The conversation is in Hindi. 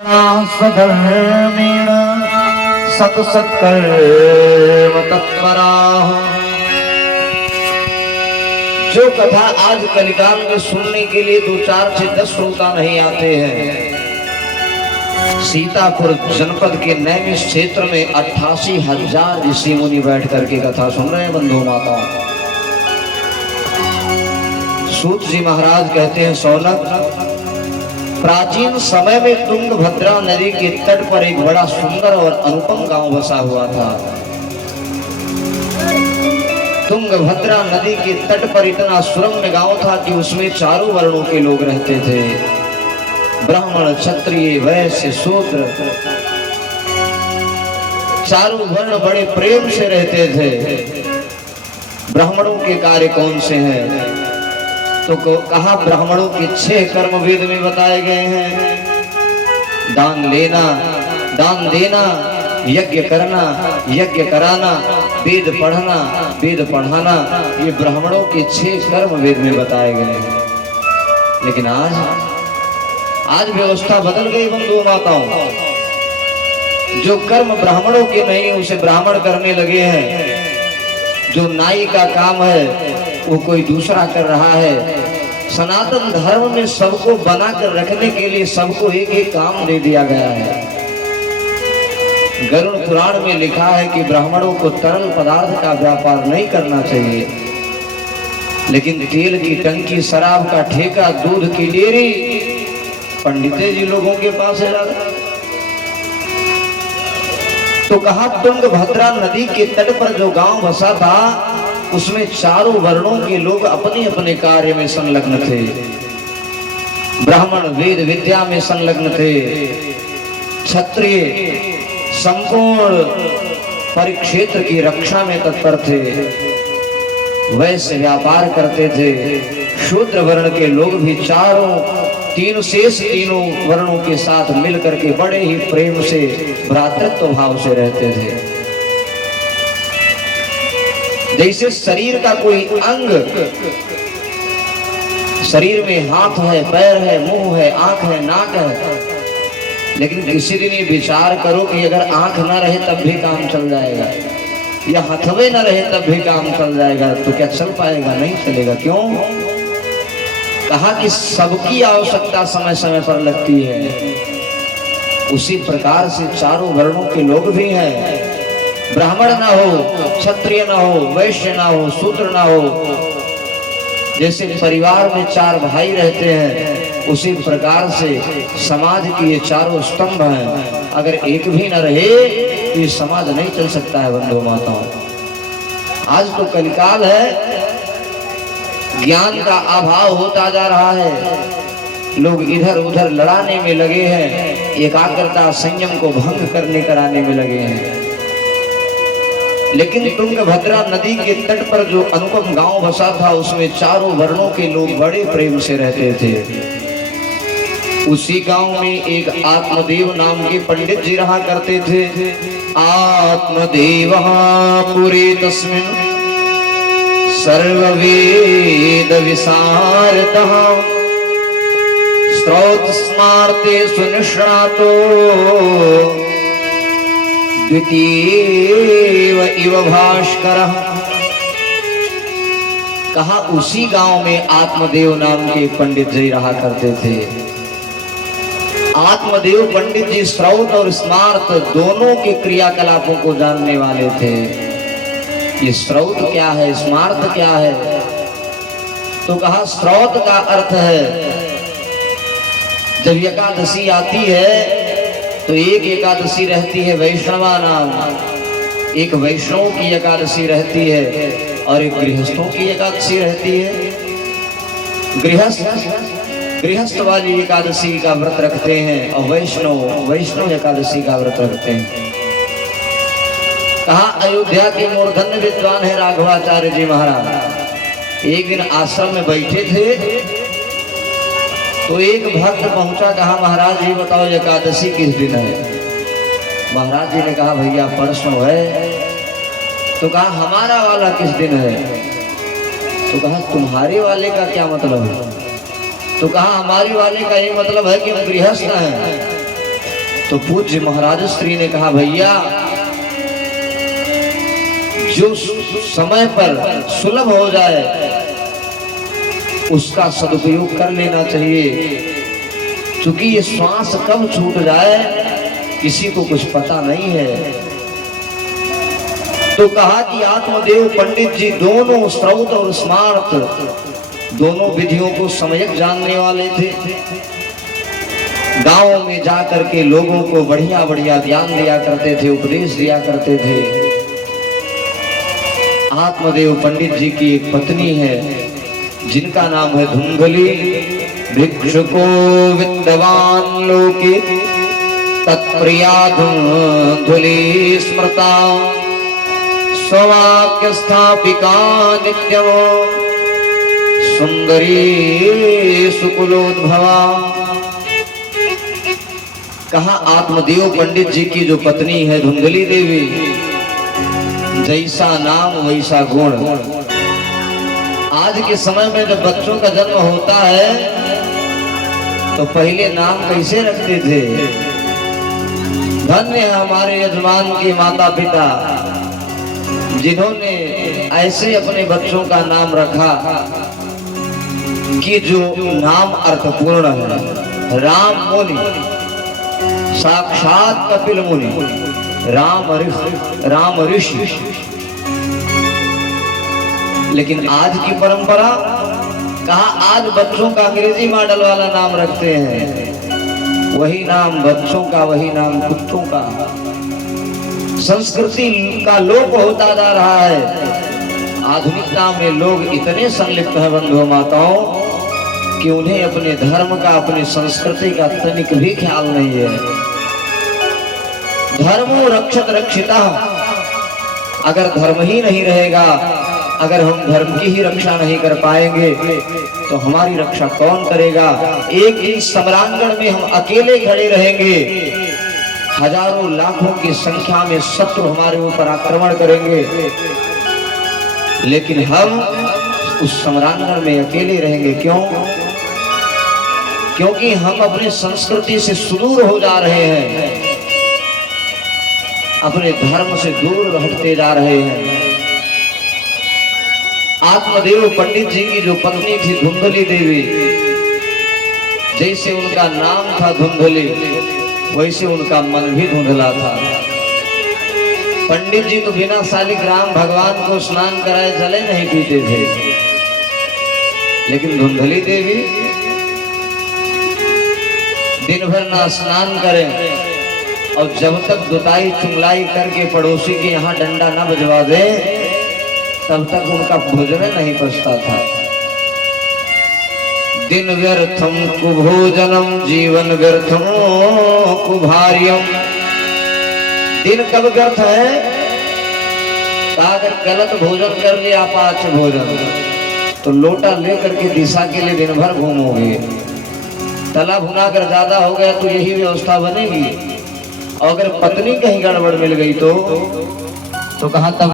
स्वधर्मेण सत्सत्कर्म तत्पराः। जो कथा आज कलिकाल में सुनने के लिए 2-4 से 10 श्रोता नहीं आते हैं, सीतापुर जनपद के नैमिष क्षेत्र में 88,000 ऋषि मुनि बैठ करके कथा सुन रहे हैं। बंधु माता, सूत जी महाराज कहते हैं, सौनक, प्राचीन समय में तुंगभद्रा नदी के तट पर एक बड़ा सुंदर और अनुपम गांव बसा हुआ था। तुंगभद्रा नदी के तट पर इतना सुरम्य गांव था कि उसमें चारों वर्णों के लोग रहते थे। ब्राह्मण, क्षत्रिय, वैश्य, शूद्र, चारों वर्ण बड़े प्रेम से रहते थे। ब्राह्मणों के कार्य कौन से हैं? तो कहा ब्राह्मणों के 6 कर्म वेद में बताए गए हैं। दान लेना, दान देना, यज्ञ करना, यज्ञ कराना, वेद पढ़ना, वेद पढ़ाना, ये ब्राह्मणों के 6 कर्म वेद में बताए गए हैं। लेकिन आज व्यवस्था बदल गई बंधु माताओं। जो कर्म ब्राह्मणों के नहीं उसे ब्राह्मण करने लगे हैं। जो नाई का काम है वो कोई दूसरा कर रहा है। सनातन धर्म में सबको बनाकर रखने के लिए सबको एक एक काम दे दिया गया है। गरुड़ पुराण में लिखा है कि ब्राह्मणों को तरल पदार्थ का व्यापार नहीं करना चाहिए, लेकिन तेल की टंकी, शराब का ठेका, दूध की डेयरी पंडिते जी लोगों के पास है ज्यादा। तो कहा तुंगभद्रा नदी के तट पर जो गांव बसा था उसमें चारों वर्णों के लोग अपने अपने कार्य में संलग्न थे। ब्राह्मण वेद विद्या में संलग्न थे, क्षत्रिय संपूर्ण परिक्षेत्र की रक्षा में तत्पर थे, वैश्य व्यापार करते थे, शूद्र वर्ण के लोग भी तीनों वर्णों के साथ मिलकर के बड़े ही प्रेम से, भ्रातृत्व भाव से रहते थे। जैसे शरीर का कोई अंग, शरीर में हाथ है, पैर है, मुंह है, आंख है, नाक है, लेकिन किसी दिन ये विचार करो कि अगर आंख ना रहे तब भी काम चल जाएगा, या हथवे ना रहे तब भी काम चल जाएगा, तो क्या चल पाएगा? नहीं चलेगा। क्यों? कहा कि सबकी आवश्यकता समय समय पर लगती है। उसी प्रकार से चारों वर्णों के लोग भी हैं। ब्राह्मण ना हो, क्षत्रिय ना हो, वैश्य ना हो, शूद्र ना हो। जैसे परिवार में 4 भाई रहते हैं, उसी प्रकार से समाज की ये चारों स्तंभ हैं। अगर एक भी ना रहे तो ये समाज नहीं चल सकता है। बंधु माताओं, आज तो कलिकाल है, ज्ञान का अभाव होता जा रहा है। लोग इधर उधर लड़ाने में लगे हैं, एकाग्रता संयम को भंग करने कराने में लगे हैं। लेकिन तुंगभद्रा नदी के तट पर जो अनुपम गांव बसा था उसमें चारों वर्णों के लोग बड़े प्रेम से रहते थे। उसी गांव में एक आत्मदेव नाम के पंडित जी रहा करते थे। आत्मदेव पुरे तस्मिन् सर्ववेद विशारदः स्रोत स्मार्ते सुनिष्णातो द्वितीय इव भास्करः। कहा उसी गांव में आत्मदेव नाम के पंडित जी रहा करते थे। आत्मदेव पंडित जी स्रोत और स्मार्त दोनों के क्रियाकलापों को जानने वाले थे। ये स्रोत क्या है, स्मार्त क्या है? तो कहा स्रोत का अर्थ है, जब एकादशी आती है तो एक एकादशी रहती है वैष्णवा नाम, एक वैष्णव की एकादशी रहती है और एक गृहस्थों की एकादशी रहती है। गृहस्थ वाली एकादशी का व्रत रखते हैं और वैष्णव एकादशी का व्रत रखते हैं। कहा अयोध्या के मूर्धन्य विद्वान है राघवाचार्य जी महाराज। एक दिन आश्रम में बैठे थे तो एक भक्त पहुंचा, कहा महाराज जी बताओ एकादशी किस दिन है? महाराज जी ने कहा भैया परसों है। तो कहा हमारा वाला किस दिन है? तो कहा तुम्हारे वाले का क्या मतलब है? तो कहा हमारी वाले का ये मतलब है कि हम गृहस्थ हैं, तो पूज्य महाराज श्री ने कहा, भैया जो समय पर सुलभ हो जाए उसका सदुपयोग कर लेना चाहिए, क्योंकि ये श्वास कब छूट जाए किसी को कुछ पता नहीं है। तो कहा कि आत्मदेव पंडित जी दोनों श्रौत और स्मार्त दोनों विधियों को सम्यक जानने वाले थे। गांव में जाकर के लोगों को बढ़िया बढ़िया ज्ञान दिया करते थे, उपदेश दिया करते थे। आत्मदेव पंडित जी की एक पत्नी है जिनका नाम है धुंधली। भिक्षुको विद्वान लोके तत्प्रिया धुंधली स्मृता स्ववाक्य स्थापिका नित्यम सुंदरी सुकुलोद्भवा। कहा आत्मदेव पंडित जी की जो पत्नी है धुंधली देवी, जैसा नाम वैसा गुण। आज के समय में जब बच्चों का जन्म होता है तो पहले नाम कैसे रखते थे? धन्य है हमारे यजमान के माता पिता जिन्होंने ऐसे अपने बच्चों का नाम रखा कि जो नाम अर्थपूर्ण है। राम मुनि, साक्षात कपिल मुनि, राम ऋषि। लेकिन आज की परंपरा, कहा आज बच्चों का अंग्रेजी मॉडल वाला नाम रखते हैं। वही नाम बच्चों का, वही नाम कुत्तों का। संस्कृति का लोप होता जा रहा है। आधुनिकता में लोग इतने संलिप्त हैं बंधुओं माताओं कि उन्हें अपने धर्म का, अपनी संस्कृति का तनिक भी ख्याल नहीं है। धर्मो रक्षत रक्षिता। अगर धर्म ही नहीं रहेगा, अगर हम धर्म की ही रक्षा नहीं कर पाएंगे तो हमारी रक्षा कौन करेगा? एक ही सम्रांगण में हम अकेले खड़े रहेंगे, हजारों लाखों की संख्या में शत्रु हमारे ऊपर आक्रमण करेंगे, लेकिन हम उस सम्रांगण में अकेले रहेंगे। क्यों? क्योंकि हम अपनी संस्कृति से सुदूर हो जा रहे हैं, अपने धर्म से दूर हटते जा रहे हैं। आत्मदेव पंडित जी की जो पत्नी थी धुंधली देवी, जैसे उनका नाम था धुंधली, वैसे उनका मन भी धुंधला था। पंडित जी तो बिना शालिग्राम भगवान को स्नान कराए जले नहीं पीते थे, लेकिन धुंधली देवी दिन भर ना स्नान करें और जब तक दुताई चुंगलाई करके पड़ोसी के यहाँ डंडा न बजवा दे तब तक उनका भोजन नहीं पचता था। दिन व्यर्थम कुभोजनम जीवन व्यर्थम कुभार्यम। दिन कब व्यर्थ है? अगर गलत भोजन कर लिया, पाच भोजन, तो लोटा लेकर के दिशा के लिए दिन भर घूमोगे। तला भुना कर ज्यादा हो गया तो यही व्यवस्था बनेगी। और अगर पत्नी कहीं गड़बड़ मिल गई तो कहाँ तब